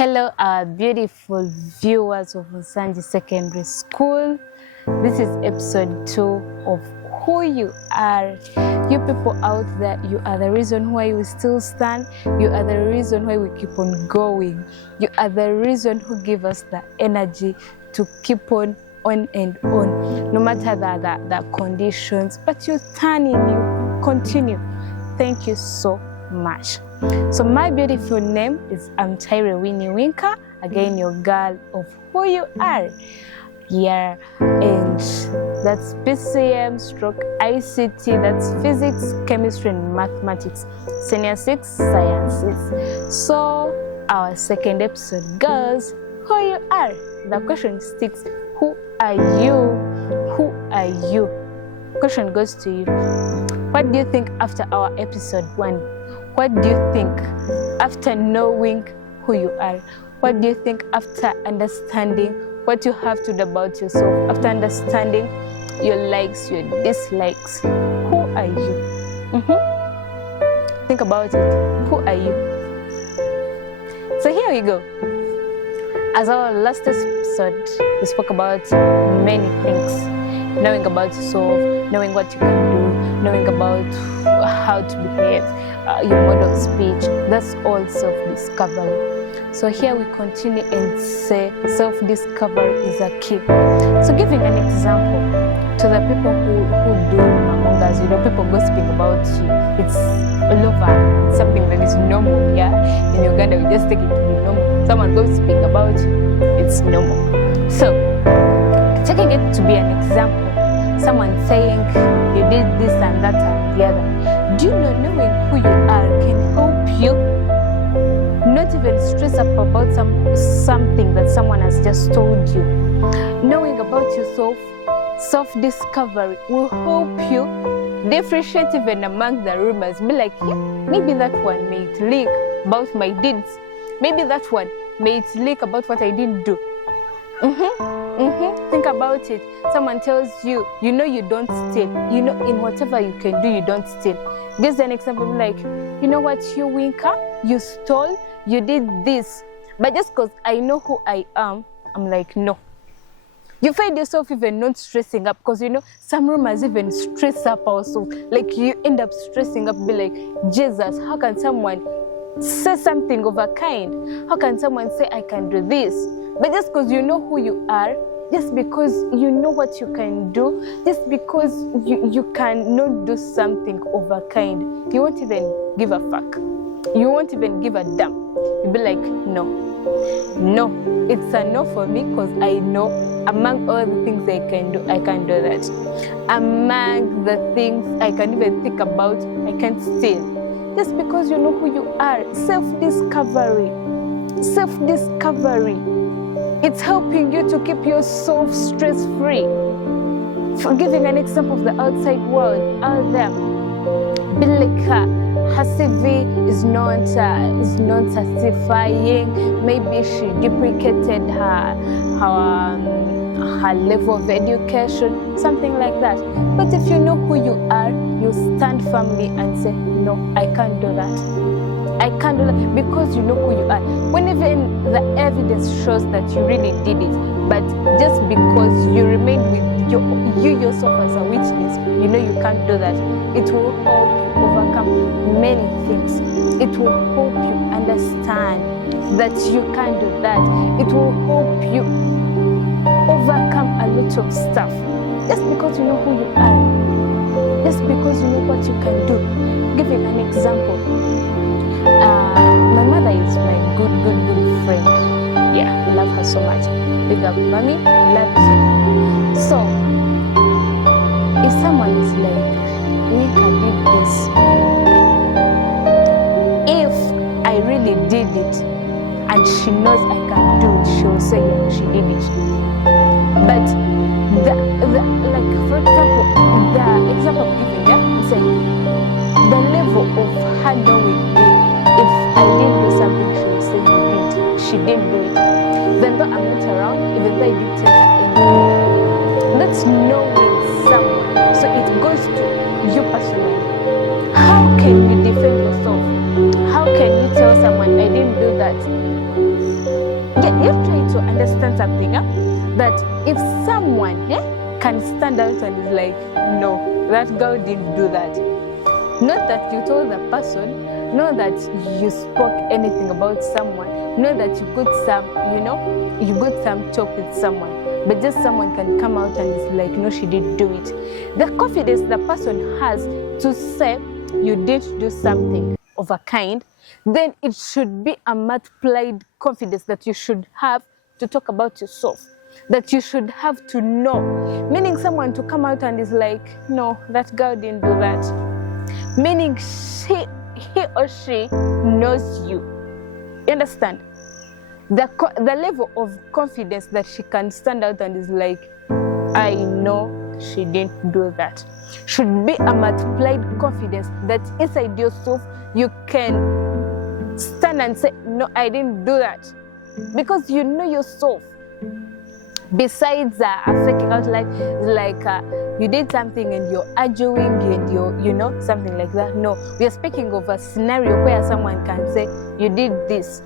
Hello, our beautiful viewers of Musanji Secondary School. This is episode 2 of Who You Are. You people out there, you are the reason why we still stand. You are the reason why we keep on going. You are the reason who give us the energy to keep on and on, no matter the conditions. But you turn in, you continue. Thank you so much. So my beautiful name is Tyre Winnie Winker, again your girl of Who You Are. Yeah, and that's PCM stroke ICT, that's physics, chemistry and mathematics, senior 6 sciences. So our second episode goes, Who You Are. The question sticks, who are you? Who are you? Question goes to you. What do you think after our episode 1? What do you think after knowing who you are? What do you think after understanding what you have to do about yourself? After understanding your likes, your dislikes, who are you? Think about it. Who are you? So here we go. As our last episode, we spoke about many things. Knowing about yourself, knowing what you can do, knowing about how to behave, your mode of speech. That's all self-discovery. So here we continue and say self-discovery is a key. So giving an example to the people who do among us, people gossiping about you. It's all over. It's something that is normal, yeah? In Uganda, we just take it to be normal. Someone gossiping about you, it's normal. So, taking it to be an example, someone saying you did this and that and the other. Do you know knowing who you are can help you not even stress up about something that someone has just told you? Knowing about yourself, self-discovery will help you differentiate even among the rumors. Be like, yeah, maybe that one may leak about my deeds. Maybe that one may leak about what I didn't do. Think about it. Someone tells you, you don't steal. In whatever you can do, you don't steal. Gives an example like, you know what, you Winker, you stole, you did this. But just because I know who I am, I'm like, no. You find yourself even not stressing up because, some rumors even stress up also. Like you end up stressing up, be like, Jesus, how can someone say something of a kind? How can someone say I can do this? But just because you know who you are, just because you know what you can do, just because you cannot do something of a kind, you won't even give a fuck. You won't even give a damn. You'll be like, no. No. It's a no for me because I know among all the things I can do, I can do that. Among the things I can even think about, I can't steal. Just because you know who you are. Self-discovery. Self-discovery. It's helping you to keep yourself stress-free. For giving an example of the outside world, out there, Bilika, her CV is not satisfying. Maybe she duplicated her level of education, something like that. But if you know who you are, you stand firmly and say, no, I can't do that. I can't do that because you know who you are. When even the evidence shows that you really did it, but just because you remain with you yourself as a witness, you can't do that. It will help you overcome many things. It will help you understand that you can't do that. It will help you overcome a lot of stuff. Just because you know who you are. Just because you know what you can do. Giving an example. My mother is my good friend. Yeah, we love her so much. Big up, mommy, love you. So, if someone is like, Winker did this, if I really did it and she knows I can do it, she will say, yeah, she did it. But for example, the example I'm giving, yeah, I'm saying the level of her knowing me. If I didn't do something, she would say she didn't do it. Even though I'm not around, even though I didn't tell her anything. That's knowing someone. So it goes to you personally. How can you defend yourself? How can you tell someone I didn't do that? you try to understand something, that if someone can stand out and is like, no, that girl didn't do that. Not that you told the person, not that you spoke anything about someone, not that you got some talk with someone, but just someone can come out and is like, no, she didn't do it. The confidence the person has to say you did do something of a kind, then it should be a multiplied confidence that you should have to talk about yourself, that you should have to know. Meaning someone to come out and is like, no, that girl didn't do that. Meaning he or she knows you. You understand? The level of confidence that she can stand out and is like, I know she didn't do that, should be a multiplied confidence that inside yourself you can stand and say, no, I didn't do that. Because you know yourself. Besides faking out like you did something and you're arguing and you're, something like that. No, we are speaking of a scenario where someone can say, you did this.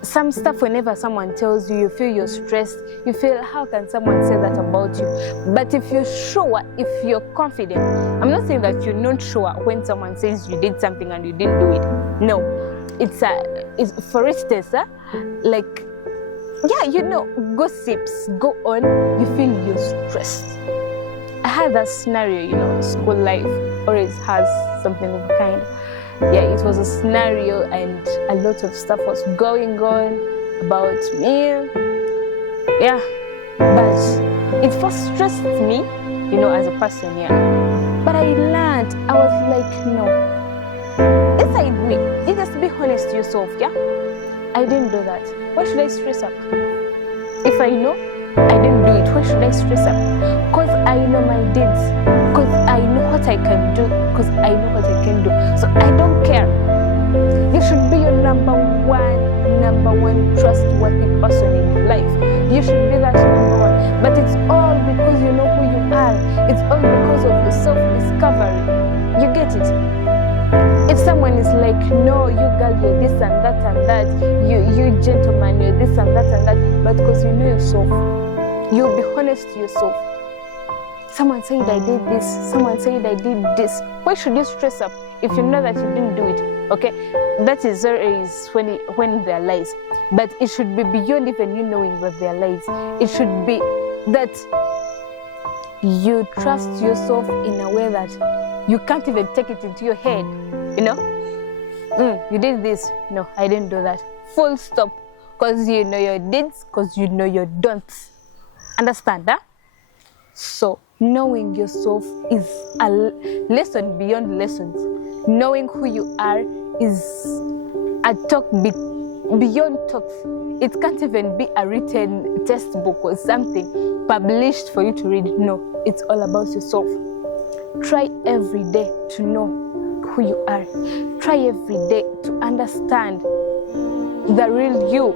Some stuff, whenever someone tells you, you feel you're stressed, you feel, how can someone say that about you? But if you're sure, if you're confident, I'm not saying that you're not sure when someone says you did something and you didn't do it. No, it's for instance, gossips go on, you feel you're stressed. I had that scenario, school life always has something of the kind. Yeah, it was a scenario and a lot of stuff was going on about me. Yeah, but it first stressed me, as a person, yeah. But I learned, I was like, no. Inside me, you just be honest to yourself, yeah? I didn't do that. Why should I stress up? If I know I didn't do it, why should I stress up? Because I know my deeds. Because I know what I can do. Because I know what I can do. So I don't care. You should be your number one trustworthy person in your life. You should be that number one. But it's all because you know who you are. It's all because of the self-discovery. You get it? If someone is like, no, you girl, you're this and that, you gentleman, you're this and that, but because you know yourself, you'll be honest to yourself. Someone said I did this, someone said I did this. Why should you stress up if you know that you didn't do it? Okay, that is when they are lies. But it should be beyond even you knowing that they are lies. It should be that you trust yourself in a way that you can't even take it into your head, you did this. No, I didn't do that. Full stop. Because you know your deeds, because you know your don'ts. Understand that? So, knowing yourself is a lesson beyond lessons. Knowing who you are is a talk beyond talks. It can't even be a written textbook or something published for you to read. No, it's all about yourself. Try every day to know who you are. Try every day to understand the real you.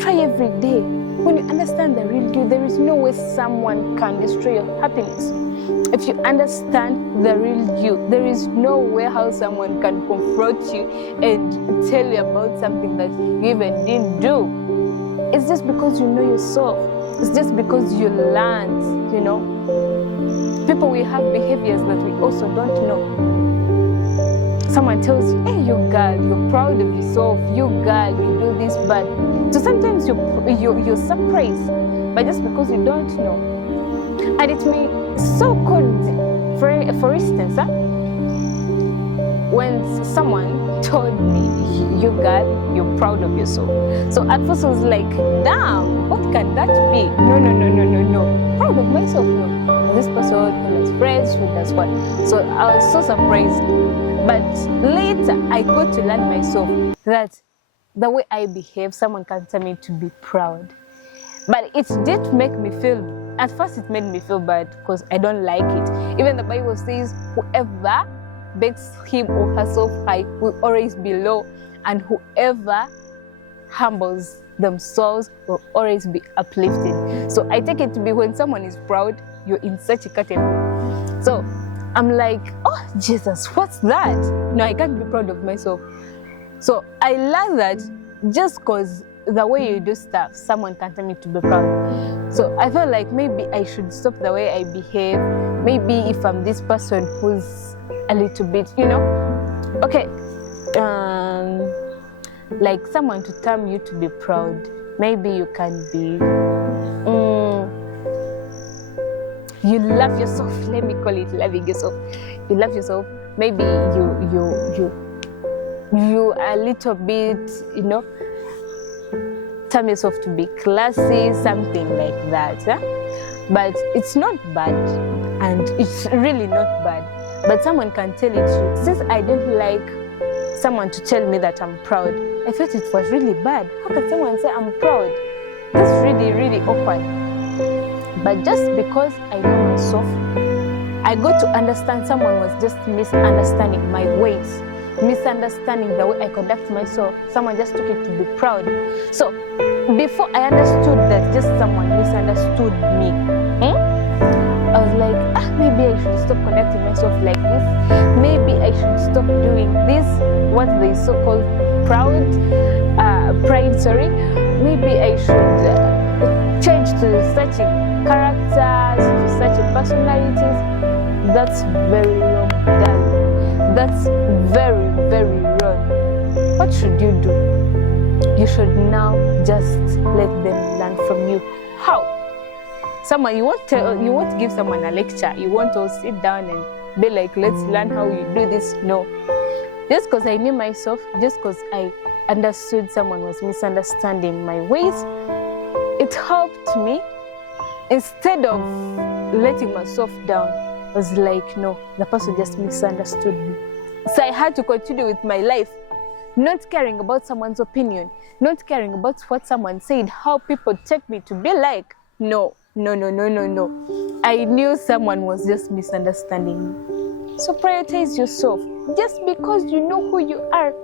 Try every day. When you understand the real you, there is no way someone can destroy your happiness. If you understand the real you, there is no way how someone can confront you and tell you about something that you even didn't do. It's just because you know yourself. It's just because you learned, People will have behaviors that we also don't know. Someone tells you, hey, you girl, you're proud of yourself. You girl, you do this, but so sometimes you're surprised, but just because you don't know. And it may so cold. For instance, when someone told me, you girl, you're proud of yourself. So at first I was like, damn, what can that be? No. Proud of myself, no. This person who is friends, who does what. So I was so surprised. But later I got to learn myself that the way I behave, someone can tell me to be proud. But it did make me feel, at first it made me feel bad because I don't like it. Even the Bible says, whoever makes him or herself high will always be low, and whoever humbles themselves will always be uplifted. So I take it to be when someone is proud, you're in such a category. So I'm like, oh Jesus, what's that? No, I can't be proud of myself. So I learned that just because the way you do stuff, someone can tell me to be proud. So I felt like maybe I should stop the way I behave. Maybe if I'm this person who's a little bit, okay, like someone to tell you to be proud, maybe you can be, you love yourself. Let me call it loving yourself. You love yourself. Maybe you a little bit, tell yourself to be classy, something like that. But it's not bad, and it's really not bad. But someone can tell it to you. Since I didn't like someone to tell me that I'm proud, I felt it was really bad. How can someone say I'm proud? That's really, really awkward. But just because I know myself, I got to understand someone was just misunderstanding my ways, misunderstanding the way I conduct myself. Someone just took it to be proud. So before I understood that just someone misunderstood me, I was like, maybe I should stop conducting myself like this. Maybe I should stop doing this, what they so-called pride. Maybe I should change to such characters, to such personalities. That's very wrong, darling. That's very, very wrong. What should you do? You should now just let them learn from you. How? You won't give someone a lecture. You won't all sit down and be like, let's learn how you do this. No. Just because I knew myself, just because I understood someone was misunderstanding my ways, it helped me. Instead of letting myself down, I was like, no, the person just misunderstood me. So I had to continue with my life, not caring about someone's opinion, not caring about what someone said, how people take me to be like. No. I knew someone was just misunderstanding me. So prioritize yourself. Just because you know who you are,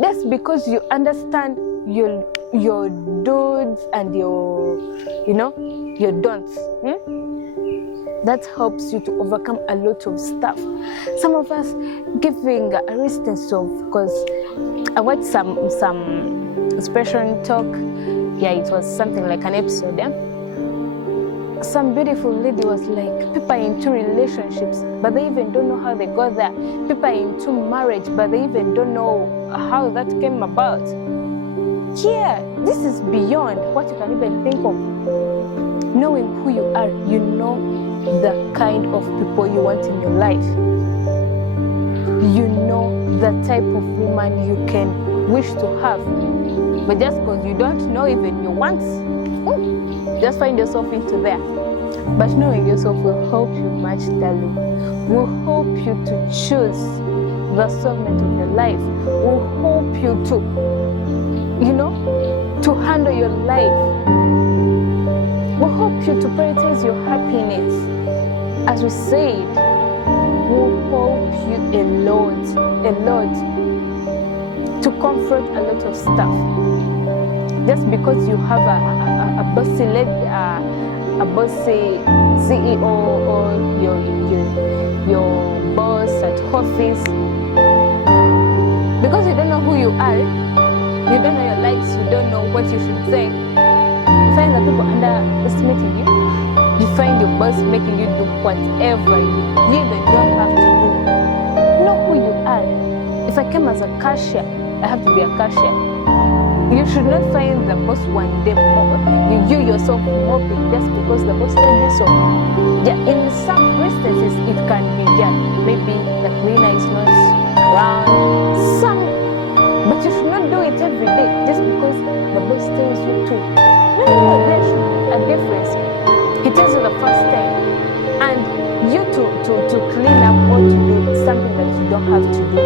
just because you understand your do's and your don'ts. That helps you to overcome a lot of stuff. Some of us, giving a instance of, because I watched some expression talk. Yeah, it was something like an episode. Some beautiful lady was like, people are into relationships, but they even don't know how they got there. People are into marriage, but they even don't know how that came about. Yeah, this is beyond what you can even think of. Knowing who you are, you know the kind of people you want in your life. You know the type of woman you can wish to have. But just because you don't know even your wants, just find yourself into there. But knowing yourself will help you much, darling. Will help you to choose the soulmate of your life. Will help you to handle your life. Will help you to prioritize your happiness. As we said, will help you a lot to comfort a lot of stuff. Just because you have a bossy lady, a bossy CEO or your boss at office, because you don't know who you are, you don't know your likes, you don't know what you should say, you find that people underestimating you. You find your boss making you do whatever you even don't have to do. Know who you are. If I came as a cashier, I have to be a cashier. You should not find the boss one day you yourself mopping just because the boss told you so. Yeah, in some instances it can be, maybe the cleaner is not around, but you should not do it every day just because the boss tells you to. No, there should be a difference. He tells you the first time, and you to clean up or to do something that you don't have to do.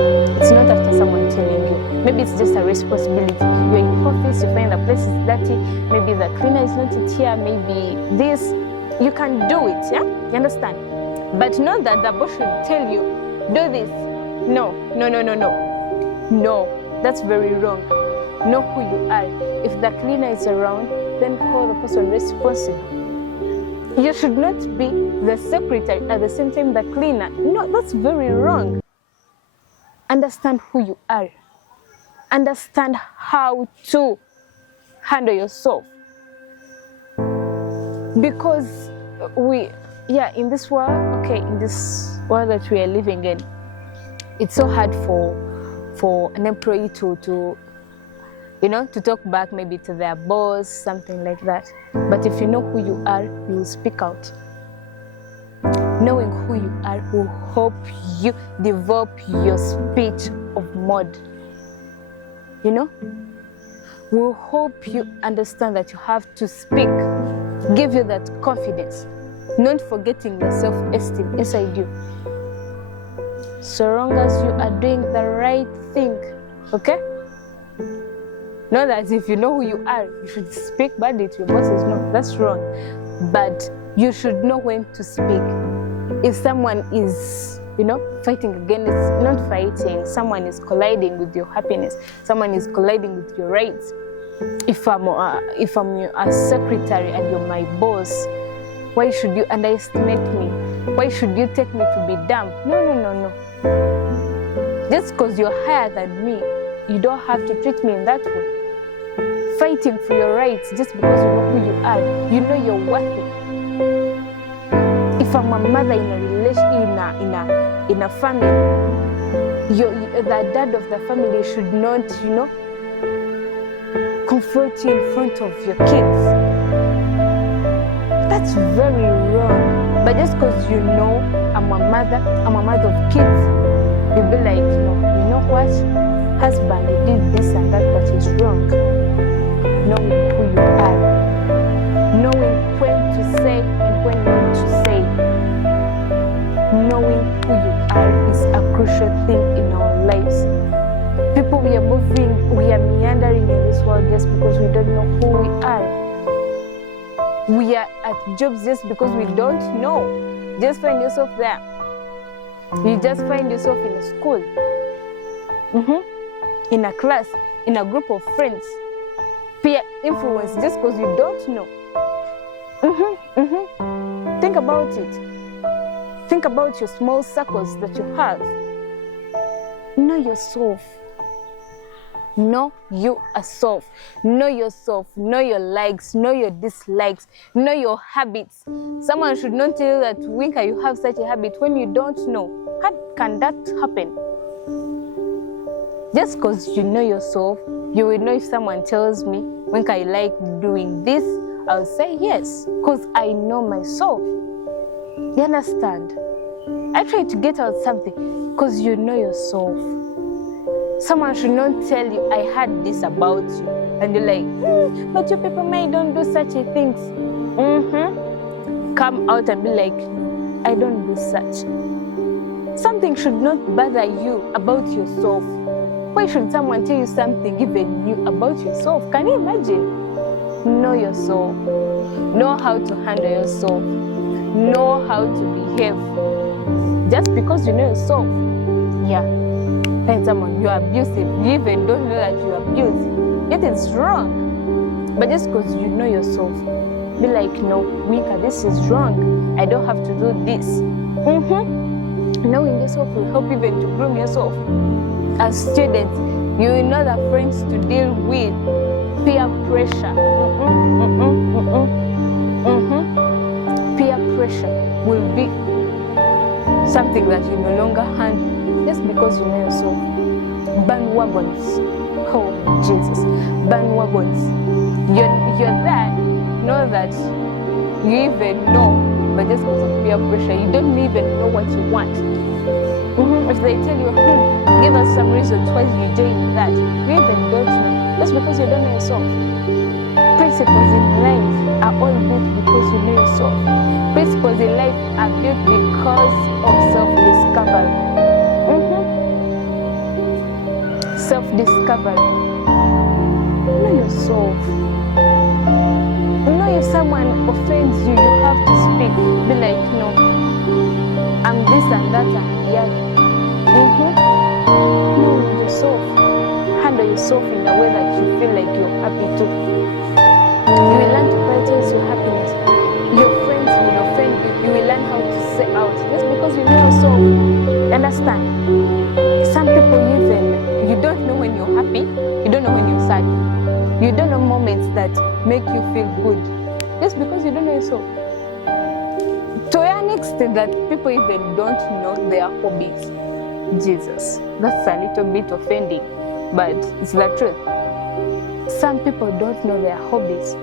It's not after someone telling you. Maybe it's just a responsibility. You're in office, you find the place is dirty, maybe the cleaner is not here, maybe this. You can do it, yeah? You understand? But not that the boss should tell you, do this. No, that's very wrong. Know who you are. If the cleaner is around, then call the person responsible. You should not be the secretary at the same time the cleaner. No, that's very wrong. Understand who you are. Understand how handle yourself. Because in this world, in this world that we are living in, it's so hard for an employee to talk back maybe to their boss, something like that. But if you know who you are, you will speak out. Knowing who you are will help you develop your speech of mode. Will help you understand that you have to speak, give you that confidence, not forgetting your self-esteem inside you. So long as you are doing the right thing, okay? Not that if you know who you are, you should speak badly to your bosses. No, that's wrong. But you should know when to speak. If someone is, fighting against, not fighting, someone is colliding with your happiness, someone is colliding with your rights. If I'm a secretary and you're my boss, why should you underestimate me? Why should you take me to be dumb? No. Just because you're higher than me, you don't have to treat me in that way. Fighting for your rights just because you know who you are, you know you're worth it. If I'm a mother in a relation, in a family, the dad of the family should not, confront you in front of your kids. That's very wrong. But just because you know I'm a mother of kids, you'll be like, no, you know what? Husband, you did this and that, but it's wrong. Knowing who you are, knowing when to say and when not to say, knowing who you are is a crucial thing in our lives. People, we are meandering in this world just because we don't know who we are. We are at jobs just because we don't know. Just find yourself there. You just find yourself in a school, in a class, in a group of friends. Peer influence just because you don't know. Think about it. Think about your small circles that you have. Know yourself. Know yourself. Know yourself. Know your likes. Know your dislikes. Know your habits. Someone should not tell you that, Winka, you have such a habit when you don't know. How can that happen? Just because you know yourself, you will know if someone tells me, Winka, I like doing this, I'll say yes, because I know myself. You understand? I try to get out something because you know yourself. Someone should not tell you, I heard this about you. And you're like, but you people may don't do such a things. Come out and be like, I don't do such. Something should not bother you about yourself. Why should someone tell you something even new about yourself? Can you imagine? Know yourself. Know how to handle yourself. Know how to behave. Just because you know yourself, find someone, you're abusive, you even don't know that you abuse. It is wrong. But just because you know yourself, be like, no, Winka, this is wrong. I don't have to do this. Knowing yourself will help even to groom yourself. As students, you will know the friends to deal with. Peer pressure. Peer pressure will be something that you no longer handle just because you know yourself. Bandwagons. Oh, Jesus. Bandwagons. You're there, know that you even know, but just because of peer pressure, you don't even know what you want. If they tell you, give us some reasons why you're doing that, you even don't know. That's because you don't know yourself. Principles in life are all built because you know yourself. Principles in life are built because of self-discovery. Self-discovery. Know yourself. Know if someone offends you, you have to speak. Be like, no, I'm this and that and the other. Know yourself. Handle yourself in a way that you feel like you're happy too. You will learn to prioritize your happiness. Your friends will offend you. You will learn how to say out just because you know yourself. Understand? Some people you don't know when you're happy. You don't know when you're sad. You don't know moments that that make you feel good just because you don't know yourself. To an extent that people even don't know their hobbies. Jesus, that's a little bit offending, but it's the truth. Some people don't know their hobbies.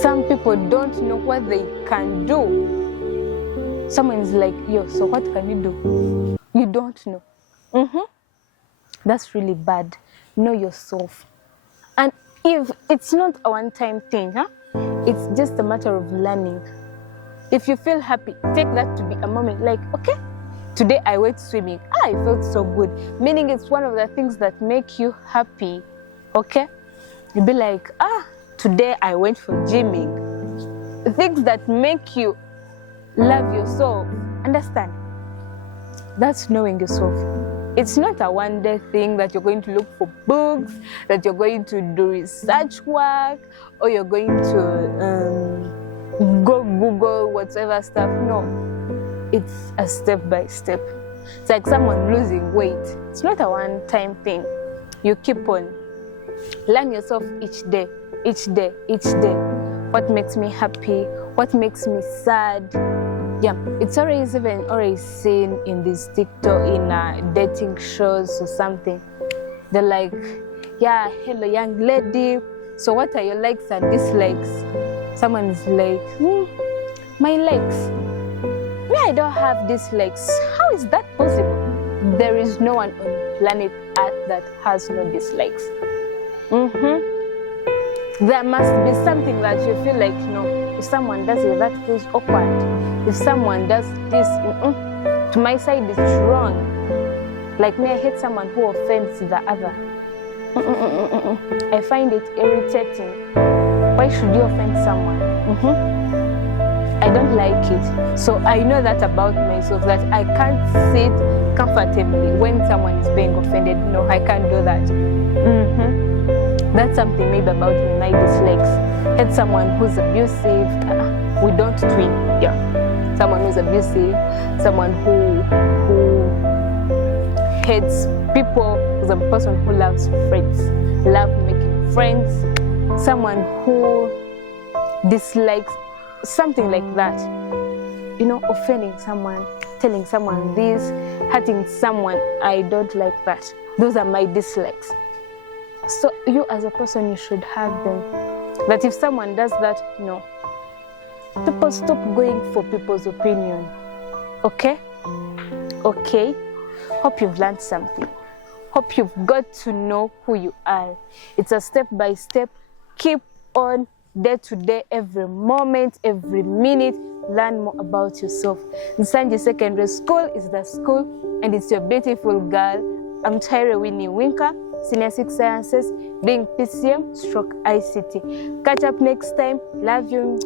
Some people don't know what they can do. Someone is like, yo, so what can you do? You don't know. That's really bad. Know yourself. And if it's not a one-time thing, it's just a matter of learning. If you feel happy, take that to be a moment like, okay, today I went swimming. I felt so good. Meaning it's one of the things that make you happy, okay? You'll be like, today I went for gymming. Things that make you love yourself. Understand? That's knowing yourself. It's not a one-day thing that you're going to look for books, that you're going to do research work, or you're going to go Google whatever stuff. No, it's a step by step. It's like someone losing weight. It's not a one-time thing. You keep on. Learn yourself each day, each day, each day. What makes me happy? What makes me sad? Yeah, it's always seen in these TikTok, in dating shows or something. They're like, yeah, hello young lady, so what are your likes and dislikes? Someone is like, my likes. Me, I don't have dislikes. How is that possible? There is no one on planet Earth that has no dislikes. There must be something that you feel like, if someone does it, that feels awkward. If someone does this, to my side, it's wrong. Like me, I hate someone who offends the other. I find it irritating. Why should you offend someone? I don't like it. So I know that about myself, that I can't sit comfortably when someone is being offended. No, I can't do that. That's something maybe about me, my dislikes. Hate someone who's abusive. We don't tweet. Yeah. Someone who's abusive, someone who hates people, who's a person who loves friends, love making friends, someone who dislikes something like that. Offending someone, telling someone this, hurting someone. I don't like that. Those are my dislikes. So you as a person, you should have them. That if someone does that, people stop going for people's opinion. Okay? Okay? Hope you've learned something. Hope you've got to know who you are. It's a step by step. Keep on day to day, every moment, every minute. Learn more about yourself. Nsanji Secondary School is the school, and it's your beautiful girl. I'm Tyra Winnie Winker, Senior 6 Sciences, doing PCM/ICT. Catch up next time. Love you.